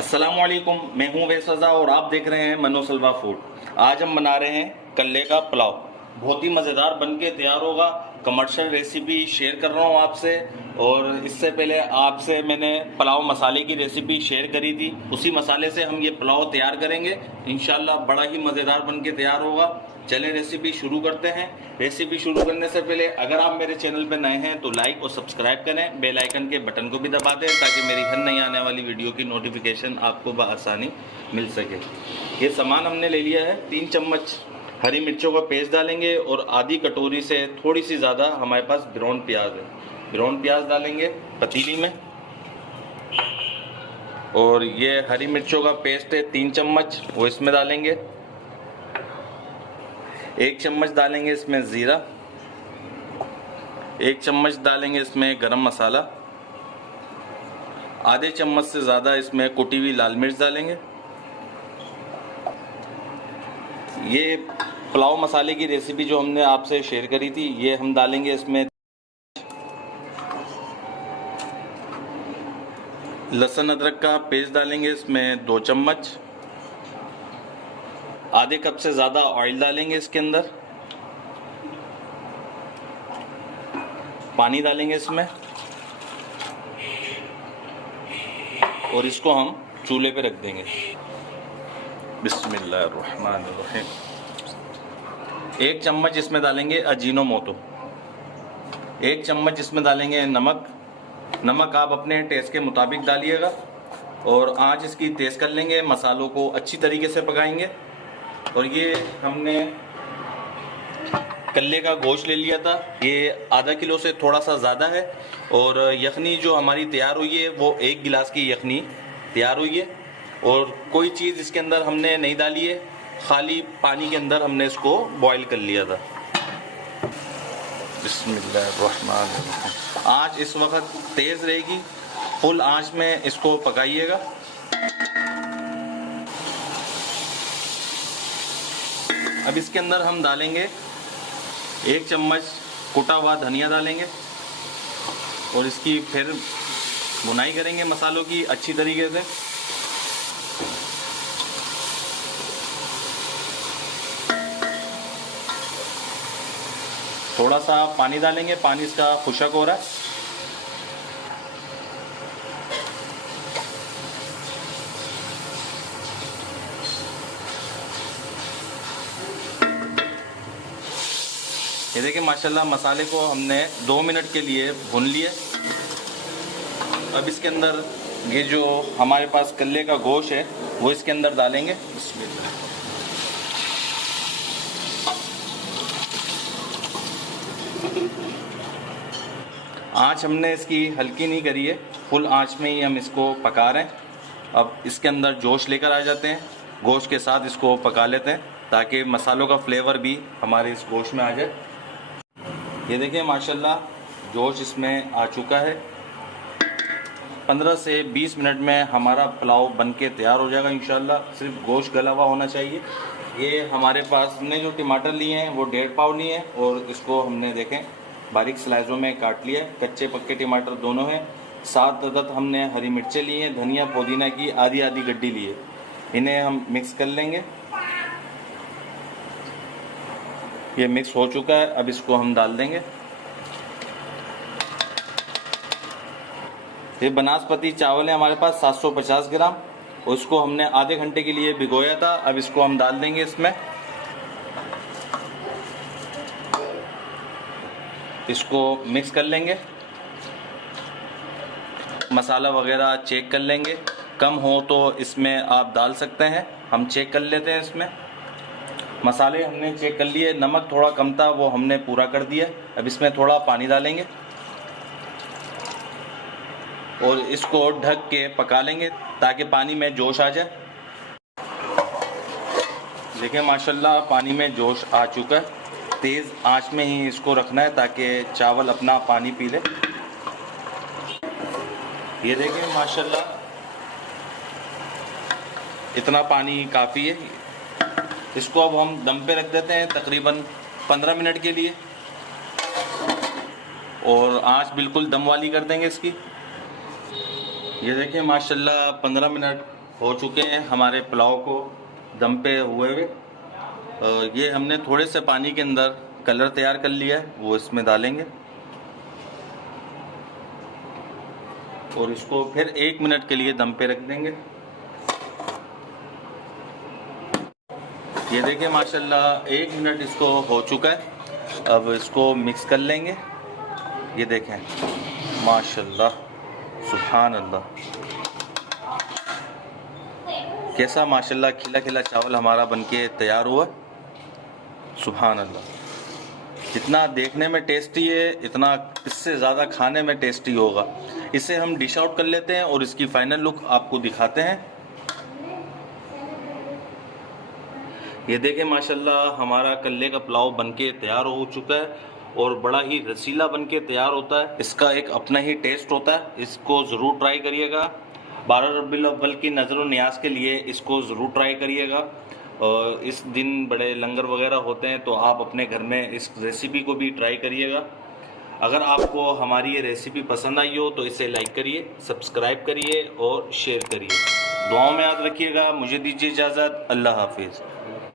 अस्सलामुअलैकुम, मैं हूं वैसज़ा और आप देख रहे हैं मनोसलवा फूड। आज हम बना रहे हैं कल्ले का पुलाव। बहुत ही मज़ेदार बन के तैयार होगा। कमर्शियल रेसिपी शेयर कर रहा हूं आपसे। और इससे पहले आपसे मैंने पुलाव मसाले की रेसिपी शेयर करी थी, उसी मसाले से हम ये पुलाव तैयार करेंगे। इंशाल्लाह बड़ा ही मज़ेदार बन के तैयार होगा। चलें रेसिपी शुरू करते हैं। रेसिपी शुरू करने से पहले अगर आप मेरे चैनल पर नए हैं तो लाइक और सब्सक्राइब करें, बेल आइकन के बटन को भी दबा दें ताकि मेरी हर नई आने वाली वीडियो की नोटिफिकेशन आपको बआसानी मिल सके। ये सामान हमने ले लिया है। 3 चम्मच हरी मिर्चों का पेस्ट डालेंगे और आधी कटोरी से थोड़ी सी ज़्यादा हमारे पास ब्राउन प्याज है। ब्राउन प्याज डालेंगे पतीली में। और ये हरी मिर्चों का पेस्ट है 3 चम्मच, वो इसमें डालेंगे। 1 चम्मच डालेंगे इसमें ज़ीरा। 1 चम्मच डालेंगे इसमें गरम मसाला। आधे चम्मच से ज़्यादा इसमें कुटी हुई लाल मिर्च डालेंगे। ये पुलाव मसाले की रेसिपी जो हमने आपसे शेयर करी थी, ये हम डालेंगे इसमें। लहसुन अदरक का पेस्ट डालेंगे इसमें 2 चम्मच। आधे कप से ज़्यादा ऑयल डालेंगे इसके अंदर। पानी डालेंगे इसमें और इसको हम चूल्हे पे रख देंगे। बिस्मिल्लाहिर्रहमानिर्रहीम। 1 चम्मच इसमें डालेंगे अजीनोमोटो। 1 चम्मच इसमें डालेंगे नमक। नमक आप अपने टेस्ट के मुताबिक डालिएगा। और आंच इसकी तेज़ कर लेंगे। मसालों को अच्छी तरीके से पकाएंगे। और ये हमने कल्ले का गोश्त ले लिया था, ये आधा किलो से थोड़ा सा ज़्यादा है। और यखनी जो हमारी तैयार हुई है वो 1 गिलास की यखनी तैयार हुई है। और कोई चीज़ इसके अंदर हमने नहीं डाली है, खाली पानी के अंदर हमने इसको बॉईल कर लिया था। बिस्मिल्लाहिर्रहमानिर्रहीम। आँच इस वक्त तेज़ रहेगी, फुल आँच में इसको पकाइएगा। अब इसके अंदर हम डालेंगे 1 चम्मच कुटा हुआ धनिया डालेंगे। और इसकी फिर भुनाई करेंगे मसालों की अच्छी तरीके से। थोड़ा सा पानी डालेंगे, पानी इसका खुशक हो रहा है। ये देखिए माशाल्लाह मसाले को हमने 2 मिनट के लिए भून लिए। अब इसके अंदर ये जो हमारे पास कल्ले का गोश्त है वो इसके अंदर डालेंगे। आँच हमने इसकी हल्की नहीं करी है, फुल आँच में ही हम इसको पका रहे हैं। अब इसके अंदर जोश लेकर आ जाते हैं, गोश्त के साथ इसको पका लेते हैं ताकि मसालों का फ्लेवर भी हमारे इस गोश्त में आ जाए। ये देखिए माशाल्लाह जोश इसमें आ चुका है। 15 से 20 मिनट में हमारा पुलाव बनके तैयार हो जाएगा इंशाल्लाह। सिर्फ गोश्त गला हुआ होना चाहिए। ये हमारे पास हमने जो टमाटर लिए हैं वो 1.5 पाव लिए हैं और इसको हमने देखें बारीक स्लाइसों में काट लिया है। कच्चे पक्के टमाटर दोनों हैं। 7 अदद हमने हरी मिर्चें ली हैं। धनिया पुदीना की आधी आधी गड्डी ली है। इन्हें हम मिक्स कर लेंगे। ये मिक्स हो चुका है, अब इसको हम डाल देंगे। ये बनास्पति चावल है हमारे पास 750 ग्राम। उसको हमने आधे घंटे के लिए भिगोया था। अब इसको हम डाल देंगे इसमें। इसको मिक्स कर लेंगे। मसाला वगैरह चेक कर लेंगे, कम हो तो इसमें आप डाल सकते हैं। हम चेक कर लेते हैं इसमें। मसाले हमने चेक कर लिए, नमक थोड़ा कम था वो हमने पूरा कर दिया। अब इसमें थोड़ा पानी डालेंगे और इसको ढक के पका लेंगे ताकि पानी में जोश आ जाए। देखिए माशाल्लाह पानी में जोश आ चुका है। तेज़ आंच में ही इसको रखना है ताकि चावल अपना पानी पी ले। ये देखिए माशाल्लाह इतना पानी काफ़ी है। इसको अब हम दम पे रख देते हैं तकरीबन 15 मिनट के लिए। और आंच बिल्कुल दम वाली कर देंगे इसकी। ये देखिए माशाल्लाह 15 मिनट हो चुके हैं हमारे पुलाव को दम पे हुए हुए। ये हमने थोड़े से पानी के अंदर कलर तैयार कर लिया है, वो इसमें डालेंगे और इसको फिर 1 मिनट के लिए दम पे रख देंगे। ये देखिए माशाल्लाह 1 मिनट इसको हो चुका है। अब इसको मिक्स कर लेंगे। ये देखें माशाल्लाह सुभान अल्लाह, कैसा माशाल्लाह खिला खिला चावल हमारा बनके तैयार हुआ। सुभान अल्लाह, जितना देखने में टेस्टी है इतना इससे ज़्यादा खाने में टेस्टी होगा। इसे हम डिश आउट कर लेते हैं और इसकी फाइनल लुक आपको दिखाते हैं। ये देखें माशाल्लाह हमारा कल्ले का पुलाव बनके तैयार हो चुका है और बड़ा ही रसीला बनके तैयार होता है। इसका एक अपना ही टेस्ट होता है, इसको ज़रूर ट्राई करिएगा। 12 रबीउल अव्वल की नज़र न्याज के लिए इसको ज़रूर ट्राई करिएगा। और इस दिन बड़े लंगर वगैरह होते हैं तो आप अपने घर में इस रेसिपी को भी ट्राई करिएगा। अगर आपको हमारी ये रेसिपी पसंद आई हो तो इसे लाइक करिए, सब्सक्राइब करिए और शेयर करिए। दुआओं में याद रखिएगा। मुझे दीजिए इजाज़त। अल्लाह हाफिज़।